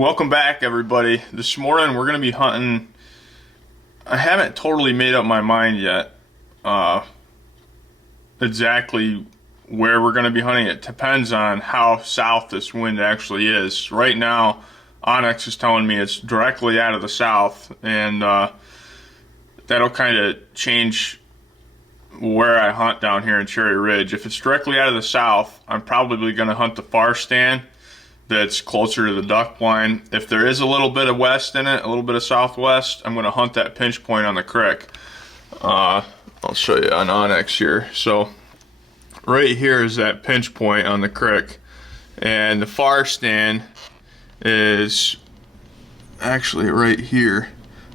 Welcome back, everybody. This morning we're going to be hunting. I haven't totally made up my mind yet exactly where we're going to be hunting. It depends on how south this wind actually is. Right now, Onyx is telling me it's directly out of the south, and that'll kind of change where I hunt down here in Cherry Ridge. If it's directly out of the south, I'm probably going to hunt the far stand that's closer to the duck blind. If there is a little bit of west in it, a little bit of southwest, I'm going to hunt that pinch point on the creek. I'll show you on Onyx here. So right here is that pinch point on the creek, and the far stand is actually right here.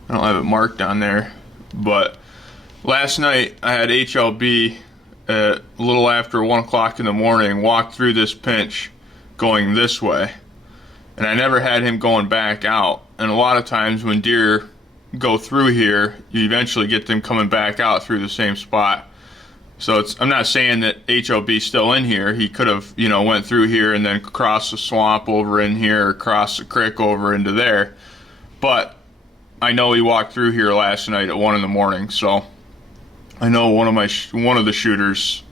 I don't have it marked on there, but last night I had HLB at a little after 1 o'clock in the morning walk through this pinch going this way, and I never had him going back out. And a lot of times when deer go through here, you eventually get them coming back out through the same spot. So I'm not saying that HLB's still in here. He could have, went through here and then crossed the swamp over in here, or crossed the creek over into there. But I know he walked through here last night at 1 in the morning. So I know one of the shooters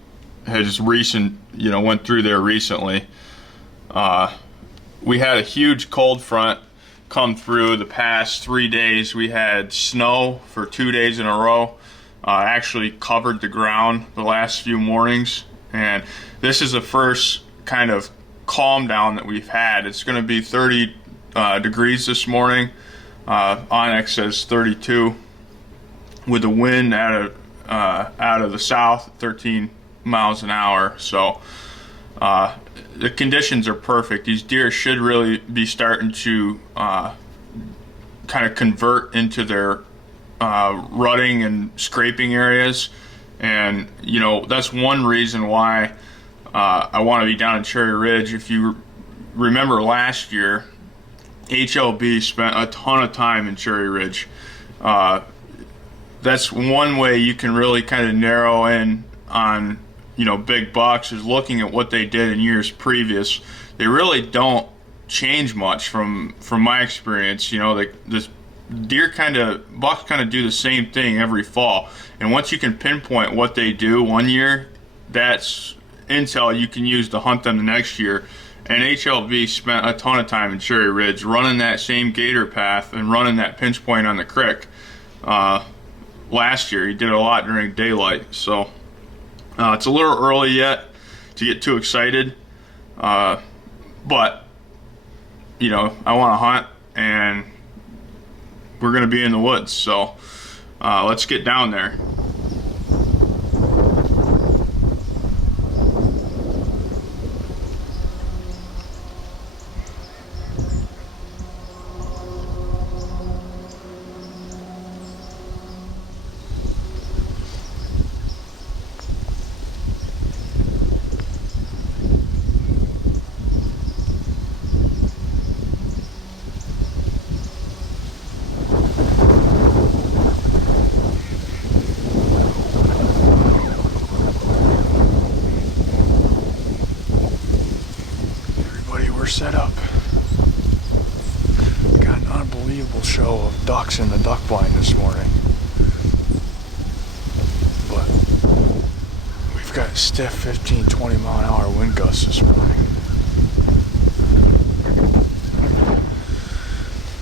has went through there recently. We had a huge cold front come through the past 3 days. We had snow for 2 days in a row. Actually covered the ground the last few mornings, and this is the first kind of calm down that we've had. It's going to be 30 degrees this morning. Onyx says 32, with the wind out of the south, 13 miles an hour. So the conditions are perfect. These deer should really be starting to kind of convert into their rutting and scraping areas, and that's one reason why I want to be down in Cherry Ridge. If you remember last year, HLB spent a ton of time in Cherry Ridge. That's one way you can really kind of narrow in on big bucks, is looking at what they did in years previous. They really don't change much from my experience. Bucks kind of do the same thing every fall, and once you can pinpoint what they do one year, that's intel you can use to hunt them the next year. And HLB spent a ton of time in Cherry Ridge running that same gator path and running that pinch point on the creek. Last year he did a lot during daylight, so it's a little early yet to get too excited, but I want to hunt, and we're going to be in the woods, so let's get down there. Set up. Got an unbelievable show of ducks in the duck blind this morning, but we've got stiff 15-20 mile an hour wind gusts this morning.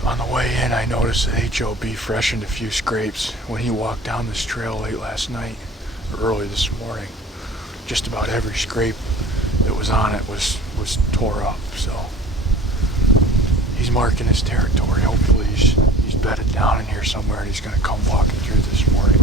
On the way in, I noticed that HLB freshened a few scrapes when he walked down this trail late last night or early this morning. Just about every scrape that was on it was tore up, so he's marking his territory. Hopefully he's bedded down in here somewhere, and he's going to come walking through this morning.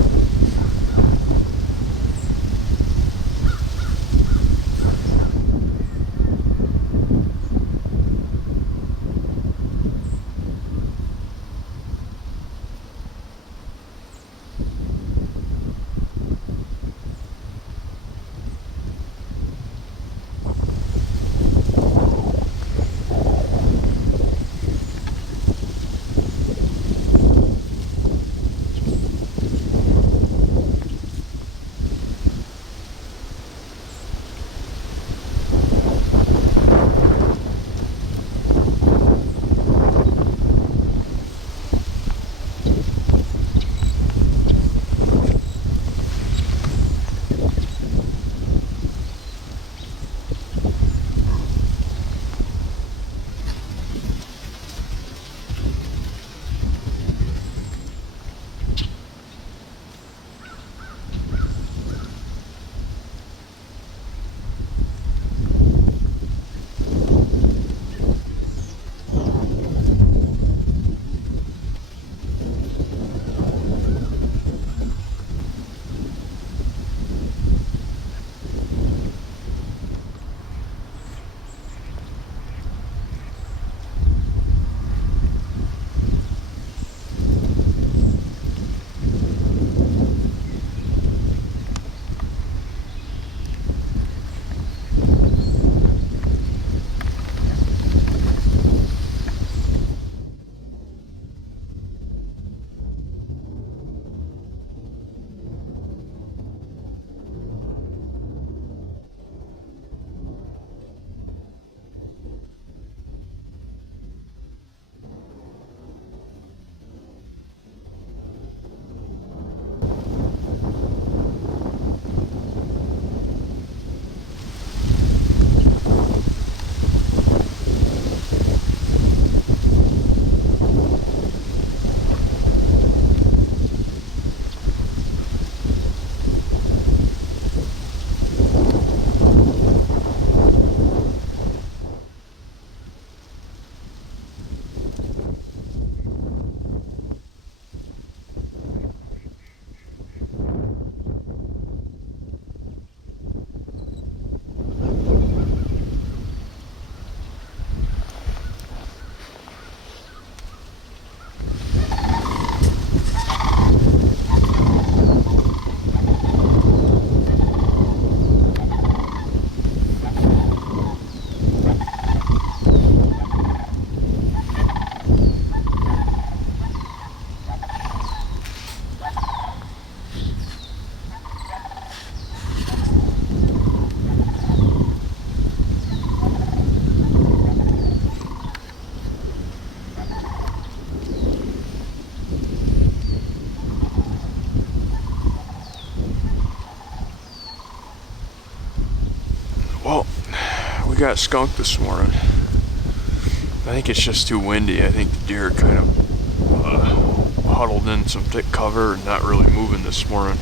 got skunked this morning. I think it's just too windy. I think the deer kind of huddled in some thick cover and not really moving this morning.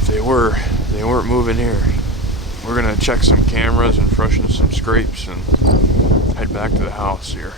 If they weren't moving here. We're gonna check some cameras and freshen some scrapes and head back to the house here.